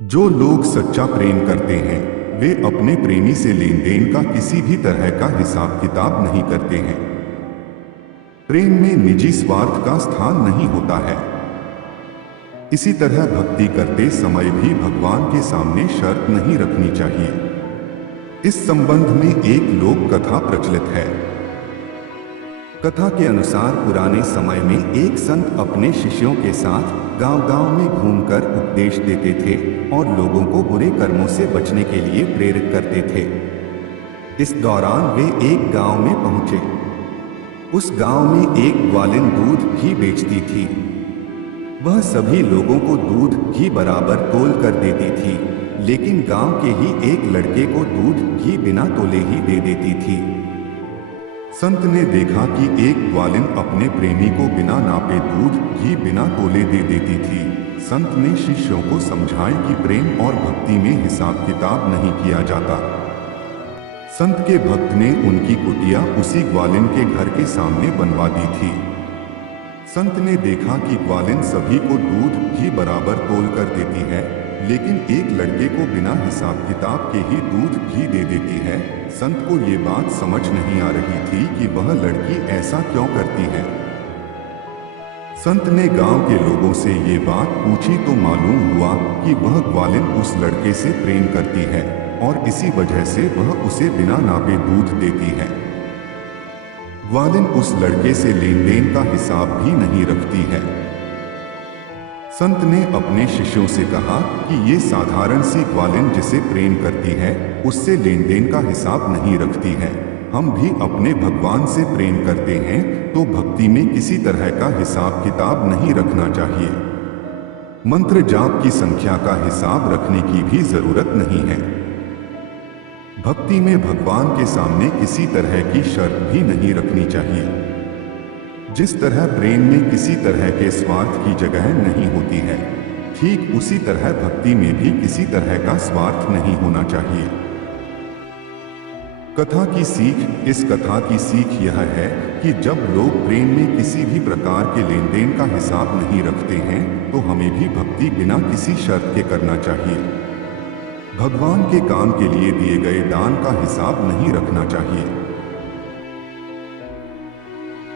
जो लोग सच्चा प्रेम करते हैं वे अपने प्रेमी से लेन देन का किसी भी तरह का हिसाब किताब नहीं करते हैं। प्रेम में निजी स्वार्थ का स्थान नहीं होता है। इसी तरह भक्ति करते समय भी भगवान के सामने शर्त नहीं रखनी चाहिए। इस संबंध में एक लोक कथा प्रचलित है। कथा के अनुसार पुराने समय में एक संत अपने शिष्यों के साथ गांव-गांव में घूमकर उपदेश देते थे और लोगों को बुरे कर्मों से बचने के लिए प्रेरित करते थे। इस दौरान वे एक गांव में पहुंचे। उस गांव में एक ग्वालिन दूध घी बेचती थी। वह सभी लोगों को दूध घी बराबर तोल कर देती थी, लेकिन गांव के ही एक लड़के को दूध घी बिना तोले ही दे देती थी। संत ने देखा कि एक ग्वालिन अपने प्रेमी को बिना नापे दूध घी बिना तोले दे देती थी। संत ने शिष्यों को समझाया कि प्रेम और भक्ति में हिसाब किताब नहीं किया जाता। संत के भक्त ने उनकी कुटिया उसी ग्वालिन के घर के सामने बनवा दी थी। संत ने देखा कि ग्वालिन सभी को दूध घी बराबर तोल कर देती है, लेकिन एक लड़के को बिना हिसाब किताब के ही दूध घी दे देती है। संत को ये बात समझ नहीं आ रही थी कि वह लड़की ऐसा क्यों करती है। संत ने गांव के लोगों से ये बात पूछी तो मालूम हुआ कि वह ग्वालिन उस लड़के से प्रेम करती है और इसी वजह से वह उसे बिना नापे दूध देती है। ग्वालिन उस लड़के से लेन देन का हिसाब भी नहीं रखती है। संत ने अपने शिष्यों से कहा कि ये साधारण सी ग्वालिन जिसे प्रेम करती है उससे लेन देन का हिसाब नहीं रखती है। हम भी अपने भगवान से प्रेम करते हैं तो भक्ति में किसी तरह का हिसाब किताब नहीं रखना चाहिए। मंत्र जाप की संख्या का हिसाब रखने की भी जरूरत नहीं है। भक्ति में भगवान के सामने किसी तरह की शर्त भी नहीं रखनी चाहिए। जिस तरह प्रेम में किसी तरह के स्वार्थ की जगह नहीं होती है, ठीक उसी तरह भक्ति में भी किसी तरह का स्वार्थ नहीं होना चाहिए। कथा की सीख। इस कथा की सीख यह है कि जब लोग प्रेम में किसी भी प्रकार के लेन देन का हिसाब नहीं रखते हैं तो हमें भी भक्ति बिना किसी शर्त के करना चाहिए। भगवान के काम के लिए दिए गए दान का हिसाब नहीं रखना चाहिए।